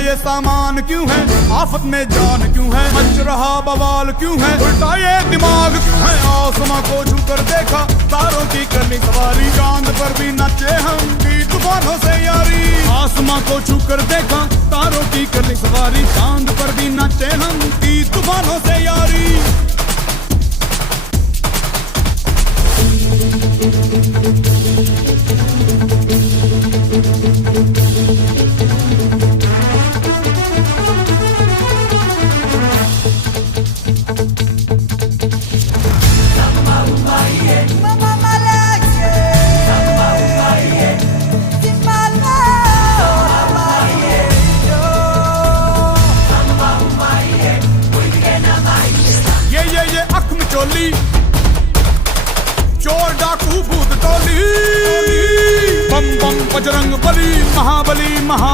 ये सामान क्यों है, आफत में जान क्यों है, मच रहा बवाल क्यों है, उल्टा ये दिमाग क्यों है। आसमां को छू कर देखा, तारों की करनी सवारी, चांद पर भी नाचे हम की तूफानों से यारी। आसमां को छू कर देखा, तारों की करनी सवारी, चांद पर भी नाचे हम की तूफानों से यारी। ये अख में चोली, चोर डाकू भूत टोली, बम बम बजरंग बली, महाबली महा